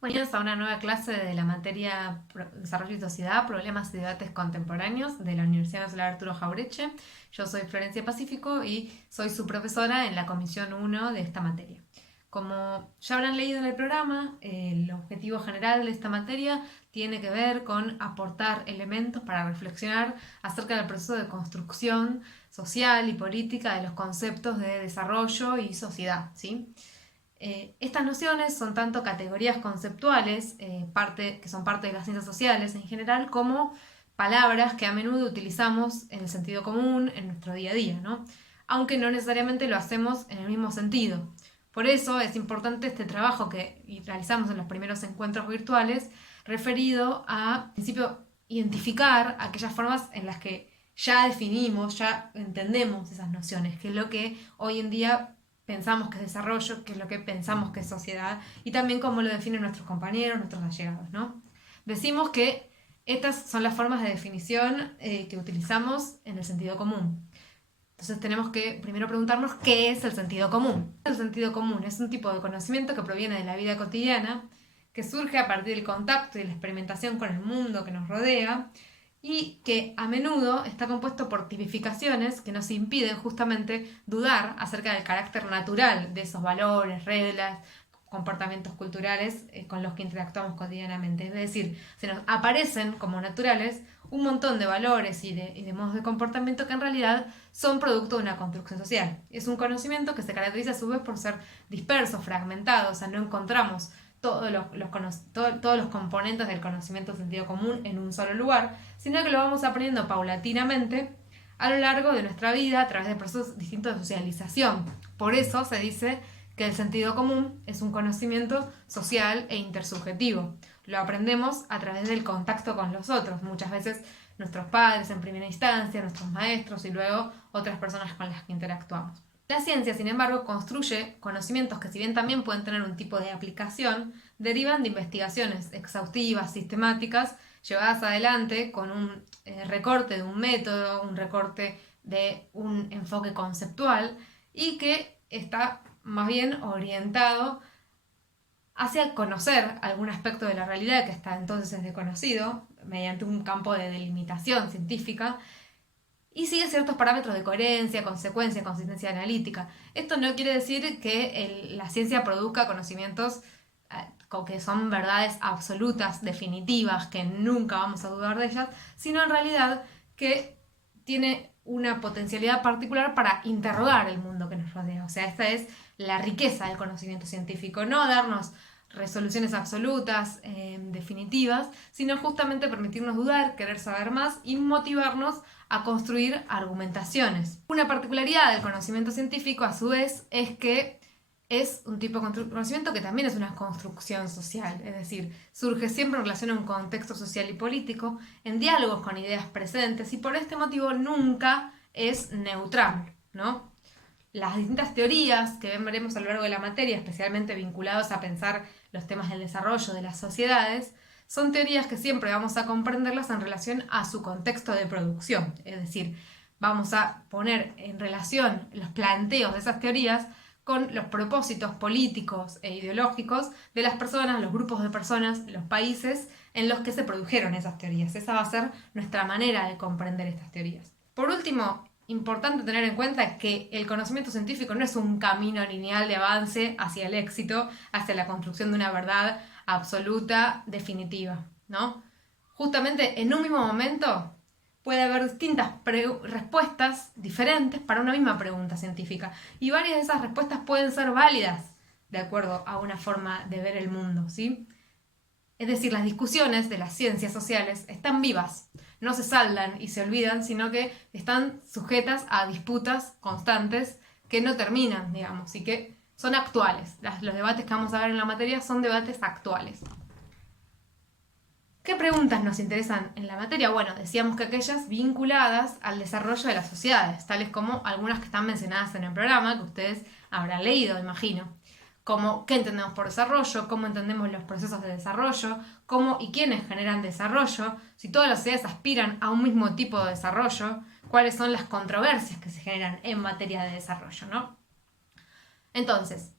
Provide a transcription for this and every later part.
Bienvenidos a una nueva clase de la materia Desarrollo y Sociedad, Problemas y Debates Contemporáneos de la Universidad Nacional Arturo Jauretche. Yo soy Florencia Pacífico y soy su profesora en la Comisión 1 de esta materia. Como ya habrán leído en el programa, el objetivo general de esta materia tiene que ver con aportar elementos para reflexionar acerca del proceso de construcción social y política de los conceptos de desarrollo y sociedad, ¿sí? Estas nociones son tanto categorías conceptuales, que son parte de las ciencias sociales en general, como palabras que a menudo utilizamos en el sentido común en nuestro día a día, ¿no? Aunque no necesariamente lo hacemos en el mismo sentido. Por eso es importante este trabajo que realizamos en los primeros encuentros virtuales, referido a, en principio, identificar aquellas formas en las que ya definimos, ya entendemos esas nociones, que es lo que hoy en día pensamos que es desarrollo, qué es lo que pensamos que es sociedad y también cómo lo definen nuestros compañeros, nuestros allegados, ¿no? Decimos que estas son las formas de definición que utilizamos en el sentido común. Entonces tenemos que primero preguntarnos qué es el sentido común. El sentido común es un tipo de conocimiento que proviene de la vida cotidiana, que surge a partir del contacto y la experimentación con el mundo que nos rodea y que a menudo está compuesto por tipificaciones que nos impiden justamente dudar acerca del carácter natural de esos valores, reglas, comportamientos culturales con los que interactuamos cotidianamente. Es decir, se nos aparecen como naturales un montón de valores y de modos de comportamiento que en realidad son producto de una construcción social. Es un conocimiento que se caracteriza a su vez por ser disperso, fragmentado, o sea, no encontramos todos los componentes del conocimiento de sentido común en un solo lugar, sino que lo vamos aprendiendo paulatinamente a lo largo de nuestra vida a través de procesos distintos de socialización. Por eso se dice que el sentido común es un conocimiento social e intersubjetivo. Lo aprendemos a través del contacto con los otros, muchas veces nuestros padres en primera instancia, nuestros maestros y luego otras personas con las que interactuamos. La ciencia, sin embargo, construye conocimientos que, si bien también pueden tener un tipo de aplicación, derivan de investigaciones exhaustivas, sistemáticas, llevadas adelante con un recorte de un método, un recorte de un enfoque conceptual y que está más bien orientado hacia conocer algún aspecto de la realidad que hasta entonces es desconocido, mediante un campo de delimitación científica, y sigue ciertos parámetros de coherencia, consecuencia, consistencia analítica. Esto no quiere decir que la ciencia produzca conocimientos que son verdades absolutas, definitivas, que nunca vamos a dudar de ellas, sino en realidad que tiene una potencialidad particular para interrogar el mundo que nos rodea. O sea, esta es la riqueza del conocimiento científico, no darnos resoluciones absolutas, definitivas, sino justamente permitirnos dudar, querer saber más y motivarnos a construir argumentaciones. Una particularidad del conocimiento científico, a su vez, es que es un tipo de conocimiento que también es una construcción social, es decir, surge siempre en relación a un contexto social y político, en diálogos con ideas presentes y por este motivo nunca es neutral, ¿no? Las distintas teorías que veremos a lo largo de la materia, especialmente vinculados a pensar los temas del desarrollo de las sociedades, son teorías que siempre vamos a comprenderlas en relación a su contexto de producción. Es decir, vamos a poner en relación los planteos de esas teorías con los propósitos políticos e ideológicos de las personas, los grupos de personas, los países en los que se produjeron esas teorías. Esa va a ser nuestra manera de comprender estas teorías. Por último, importante tener en cuenta que el conocimiento científico no es un camino lineal de avance hacia el éxito, hacia la construcción de una verdad absoluta, definitiva, ¿no? Justamente en un mismo momento puede haber distintas respuestas diferentes para una misma pregunta científica y varias de esas respuestas pueden ser válidas de acuerdo a una forma de ver el mundo, ¿sí? Es decir, las discusiones de las ciencias sociales están vivas, no se saldan y se olvidan, sino que están sujetas a disputas constantes que no terminan, digamos, y que son actuales. Los debates que vamos a ver en la materia son debates actuales. ¿Qué preguntas nos interesan en la materia? Bueno, decíamos que aquellas vinculadas al desarrollo de las sociedades, tales como algunas que están mencionadas en el programa, que ustedes habrán leído, imagino. Como qué entendemos por desarrollo, cómo entendemos los procesos de desarrollo, cómo y quiénes generan desarrollo, si todas las sociedades aspiran a un mismo tipo de desarrollo, cuáles son las controversias que se generan en materia de desarrollo, ¿no? Entonces,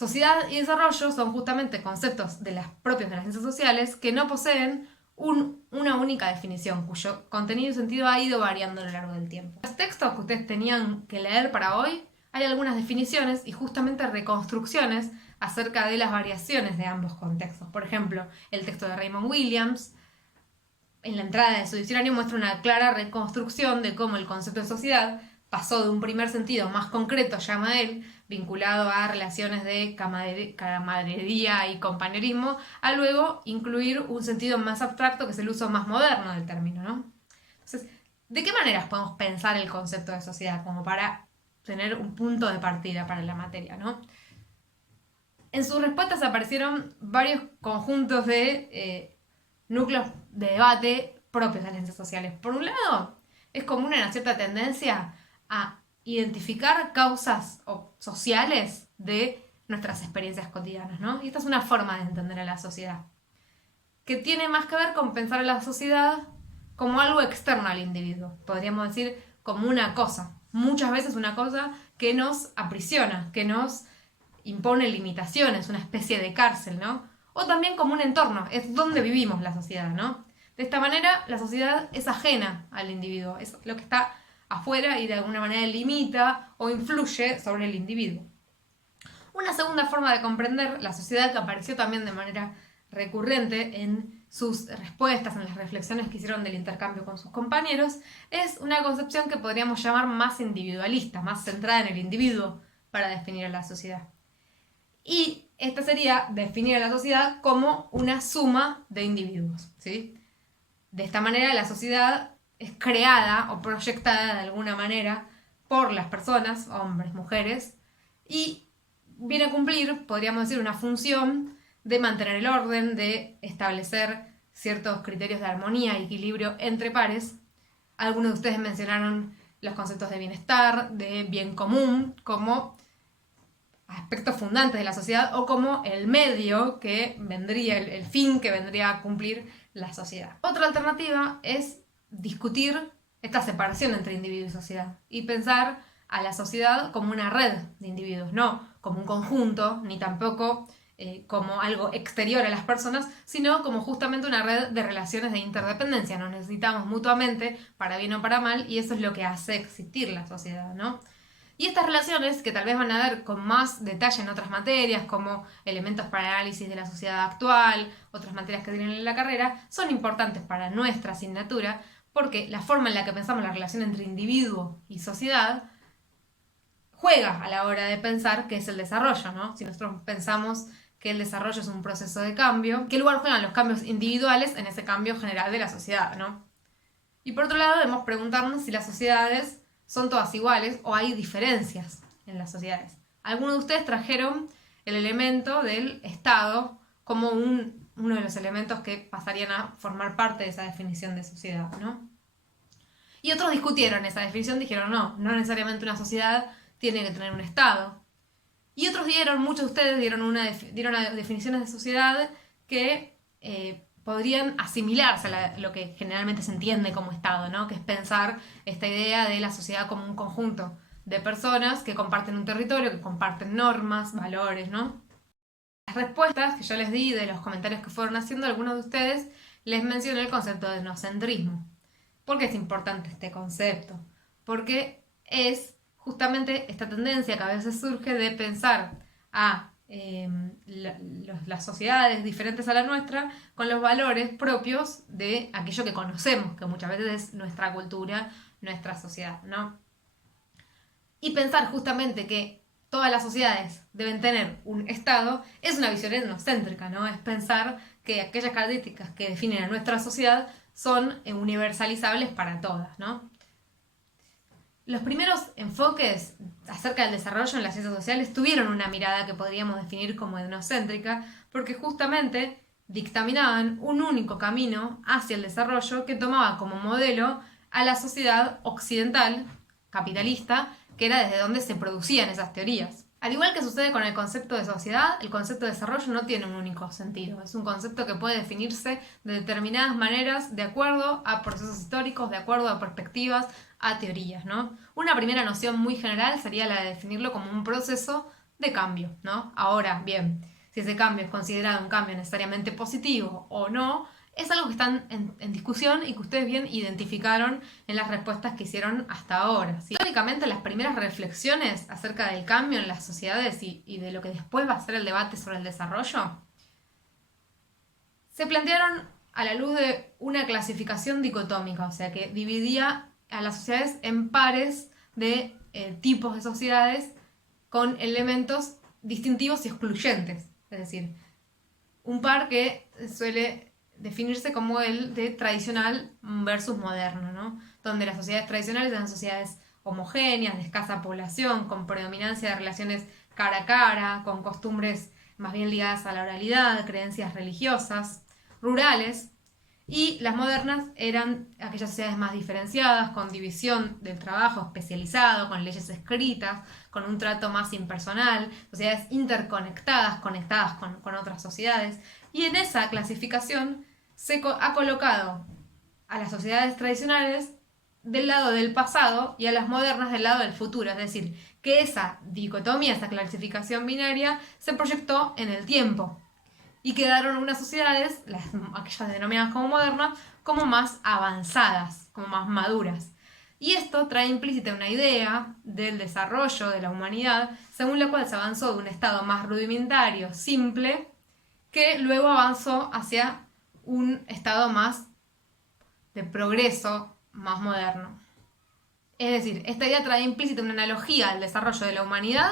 Sociedad y desarrollo son justamente conceptos de las propias de las ciencias sociales que no poseen una única definición, cuyo contenido y sentido ha ido variando a lo largo del tiempo. En los textos que ustedes tenían que leer para hoy hay algunas definiciones y justamente reconstrucciones acerca de las variaciones de ambos contextos. Por ejemplo, el texto de Raymond Williams, en la entrada de su diccionario, muestra una clara reconstrucción de cómo el concepto de sociedad pasó de un primer sentido más concreto, llama él, vinculado a relaciones de camaradería y compañerismo, a luego incluir un sentido más abstracto, que es el uso más moderno del término, ¿no? Entonces, ¿de qué maneras podemos pensar el concepto de sociedad como para tener un punto de partida para la materia, ¿no? En sus respuestas aparecieron varios conjuntos de núcleos de debate propios de las ciencias sociales. Por un lado, es común una cierta tendencia a identificar causas sociales de nuestras experiencias cotidianas, ¿no? Y esta es una forma de entender a la sociedad, que tiene más que ver con pensar a la sociedad como algo externo al individuo, podríamos decir como una cosa, muchas veces una cosa que nos aprisiona, que nos impone limitaciones, una especie de cárcel, ¿no? O también como un entorno, es donde vivimos la sociedad, ¿no? De esta manera, la sociedad es ajena al individuo, es lo que está afuera y de alguna manera limita o influye sobre el individuo. Una segunda forma de comprender la sociedad, que apareció también de manera recurrente en sus respuestas, en las reflexiones que hicieron del intercambio con sus compañeros, es una concepción que podríamos llamar más individualista, más centrada en el individuo para definir a la sociedad. Y esta sería definir a la sociedad como una suma de individuos, ¿sí? De esta manera la sociedad es creada o proyectada de alguna manera por las personas, hombres, mujeres, y viene a cumplir, podríamos decir, una función de mantener el orden, de establecer ciertos criterios de armonía y equilibrio entre pares. Algunos de ustedes mencionaron los conceptos de bienestar, de bien común, como aspectos fundantes de la sociedad o como el medio que vendría, el fin que vendría a cumplir la sociedad. Otra alternativa es discutir esta separación entre individuo y sociedad y pensar a la sociedad como una red de individuos, no como un conjunto, ni tampoco como algo exterior a las personas, sino como justamente una red de relaciones de interdependencia. Nos necesitamos mutuamente, para bien o para mal, y eso es lo que hace existir la sociedad, ¿no? Y estas relaciones, que tal vez van a ver con más detalle en otras materias, como elementos para el análisis de la sociedad actual, otras materias que tienen en la carrera, son importantes para nuestra asignatura, porque la forma en la que pensamos la relación entre individuo y sociedad juega a la hora de pensar qué es el desarrollo, ¿no? Si nosotros pensamos que el desarrollo es un proceso de cambio, ¿qué lugar juegan los cambios individuales en ese cambio general de la sociedad, ¿no? Y por otro lado, debemos preguntarnos si las sociedades son todas iguales o hay diferencias en las sociedades. Algunos de ustedes trajeron el elemento del Estado como uno de los elementos que pasarían a formar parte de esa definición de sociedad, ¿no? Y otros discutieron esa definición, dijeron no necesariamente una sociedad tiene que tener un Estado. Y otros muchos de ustedes dieron definiciones de sociedad que podrían asimilarse a lo que generalmente se entiende como Estado, ¿no? Que es pensar esta idea de la sociedad como un conjunto de personas que comparten un territorio, que comparten normas, valores, ¿no? Las respuestas que yo les di de los comentarios que fueron haciendo, algunos de ustedes les mencioné el concepto de etnocentrismo. ¿Por qué es importante este concepto? Porque es justamente esta tendencia que a veces surge de pensar a las sociedades diferentes a la nuestra con los valores propios de aquello que conocemos, que muchas veces es nuestra cultura, nuestra sociedad, ¿no? Y pensar justamente que todas las sociedades deben tener un Estado es una visión etnocéntrica, ¿no? Es pensar que aquellas características que definen a nuestra sociedad son universalizables para todas, ¿no? Los primeros enfoques acerca del desarrollo en las ciencias sociales tuvieron una mirada que podríamos definir como etnocéntrica, porque justamente dictaminaban un único camino hacia el desarrollo que tomaba como modelo a la sociedad occidental, capitalista, que era desde donde se producían esas teorías. Al igual que sucede con el concepto de sociedad, el concepto de desarrollo no tiene un único sentido. Es un concepto que puede definirse de determinadas maneras de acuerdo a procesos históricos, de acuerdo a perspectivas, a teorías, ¿no? Una primera noción muy general sería la de definirlo como un proceso de cambio, ¿no? Ahora, bien, si ese cambio es considerado un cambio necesariamente positivo o no, es algo que está en discusión y que ustedes bien identificaron en las respuestas que hicieron hasta ahora, ¿sí? Históricamente, las primeras reflexiones acerca del cambio en las sociedades y de lo que después va a ser el debate sobre el desarrollo se plantearon a la luz de una clasificación dicotómica, o sea que dividía a las sociedades en pares de tipos de sociedades con elementos distintivos y excluyentes. Es decir, un par que suele definirse como el de tradicional versus moderno, ¿no? Donde las sociedades tradicionales eran sociedades homogéneas, de escasa población, con predominancia de relaciones cara a cara, con costumbres más bien ligadas a la oralidad, creencias religiosas, rurales, y las modernas eran aquellas sociedades más diferenciadas, con división del trabajo especializado, con leyes escritas, con un trato más impersonal, sociedades interconectadas, conectadas con otras sociedades. Y en esa clasificación se ha colocado a las sociedades tradicionales del lado del pasado y a las modernas del lado del futuro. Es decir, que esa dicotomía, esa clasificación binaria, se proyectó en el tiempo. Y quedaron unas sociedades, aquellas denominadas como modernas, como más avanzadas, como más maduras. Y esto trae implícita una idea del desarrollo de la humanidad, según la cual se avanzó de un estado más rudimentario, simple, que luego avanzó hacia un estado más de progreso, más moderno. Es decir, esta idea trae implícita una analogía al desarrollo de la humanidad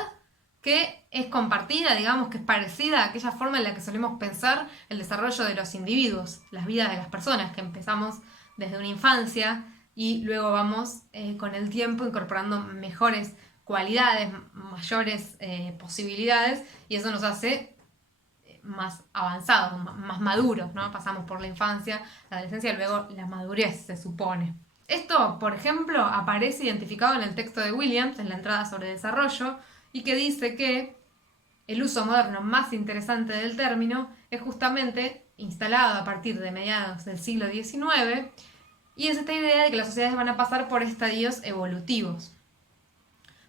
que es compartida, digamos, que es parecida a aquella forma en la que solemos pensar el desarrollo de los individuos, las vidas de las personas, que empezamos desde una infancia y luego vamos con el tiempo incorporando mejores cualidades, mayores posibilidades, y eso nos hace más avanzados, más maduros, ¿no? Pasamos por la infancia, la adolescencia y luego la madurez, se supone. Esto, por ejemplo, aparece identificado en el texto de Williams, en la entrada sobre desarrollo, y que dice que el uso moderno más interesante del término es justamente instalado a partir de mediados del siglo XIX, y es esta idea de que las sociedades van a pasar por estadios evolutivos.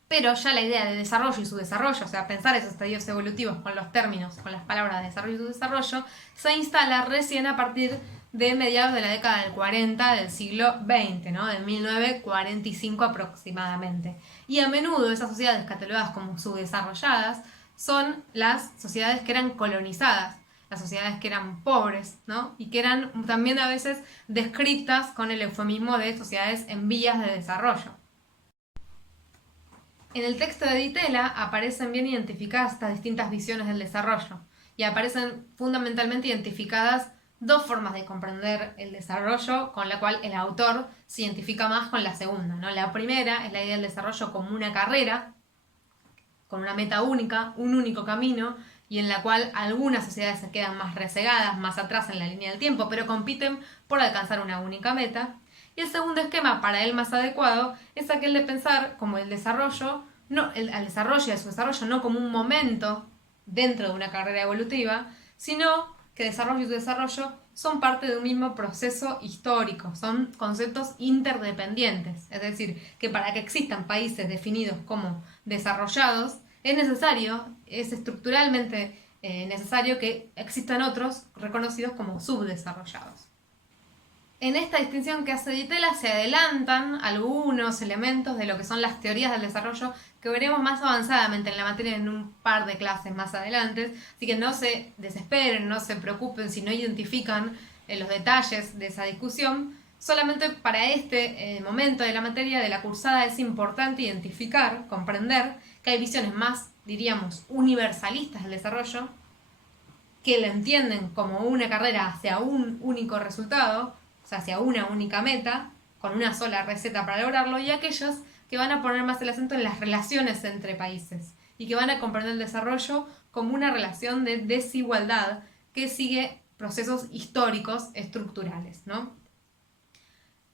Pero ya la idea de desarrollo y su desarrollo, o sea, pensar esos estadios evolutivos con los términos, con las palabras de desarrollo y su desarrollo, se instala recién a partir de mediados de la década del 40 del siglo XX, ¿no? De 1945 aproximadamente. Y a menudo esas sociedades catalogadas como subdesarrolladas son las sociedades que eran colonizadas, las sociedades que eran pobres, ¿no? Y que eran también a veces descritas con el eufemismo de sociedades en vías de desarrollo. En el texto de Di Tella aparecen bien identificadas estas distintas visiones del desarrollo y aparecen fundamentalmente identificadas dos formas de comprender el desarrollo con la cual el autor se identifica más con la segunda, ¿no? La primera es la idea del desarrollo como una carrera, con una meta única, un único camino, y en la cual algunas sociedades se quedan más rezegadas, más atrás en la línea del tiempo, pero compiten por alcanzar una única meta. Y el segundo esquema, para él más adecuado, es aquel de pensar como el desarrollo, al desarrollo y a su desarrollo no como un momento dentro de una carrera evolutiva, sino que desarrollo y su desarrollo son parte de un mismo proceso histórico, son conceptos interdependientes. Es decir, que para que existan países definidos como desarrollados, es estructuralmente necesario que existan otros reconocidos como subdesarrollados. En esta distinción que hace Di Tella se adelantan algunos elementos de lo que son las teorías del desarrollo que veremos más avanzadamente en la materia en un par de clases más adelante, así que no se desesperen, no se preocupen si no identifican los detalles de esa discusión. Solamente para este momento de la materia de la cursada es importante identificar, comprender que hay visiones más, diríamos, universalistas del desarrollo, que lo entienden como una carrera hacia un único resultado, o sea, hacia una única meta, con una sola receta para lograrlo, y aquellos que van a poner más el acento en las relaciones entre países y que van a comprender el desarrollo como una relación de desigualdad que sigue procesos históricos estructurales, ¿no?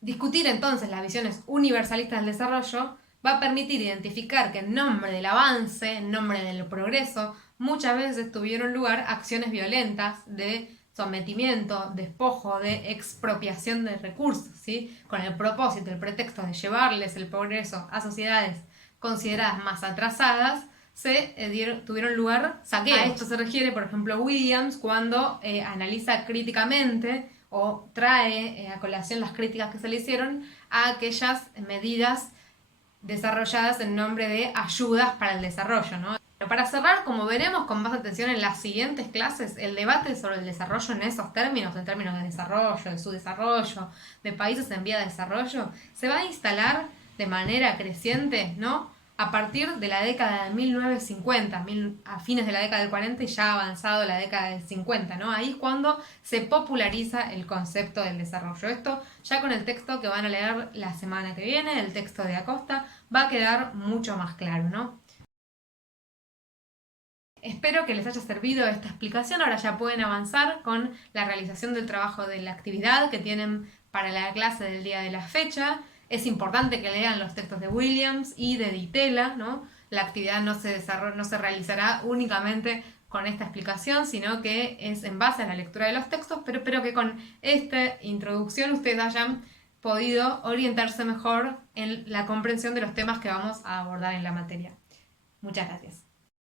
Discutir entonces las visiones universalistas del desarrollo va a permitir identificar que en nombre del avance, en nombre del progreso, muchas veces tuvieron lugar acciones violentas de sometimiento, despojo, de expropiación de recursos, ¿sí? Con el propósito, el pretexto de llevarles el progreso a sociedades consideradas más atrasadas, tuvieron lugar saqueos. A esto se refiere, por ejemplo, Williams cuando analiza críticamente o trae a colación las críticas que se le hicieron a aquellas medidas desarrolladas en nombre de ayudas para el desarrollo, ¿no? Pero para cerrar, como veremos con más atención en las siguientes clases, el debate sobre el desarrollo en esos términos, en términos de desarrollo, de subdesarrollo, de países en vía de desarrollo, se va a instalar de manera creciente, ¿no? A partir de la década de 1950, a fines de la década del 40 y ya avanzado la década del 50, ¿no? Ahí es cuando se populariza el concepto del desarrollo. Esto ya con el texto que van a leer la semana que viene, el texto de Acosta, va a quedar mucho más claro, ¿no? Espero que les haya servido esta explicación. Ahora ya pueden avanzar con la realización del trabajo de la actividad que tienen para la clase del día de la fecha. Es importante que lean los textos de Williams y de Di Tella, ¿no? La actividad no se realizará únicamente con esta explicación, sino que es en base a la lectura de los textos, pero espero que con esta introducción ustedes hayan podido orientarse mejor en la comprensión de los temas que vamos a abordar en la materia. Muchas gracias.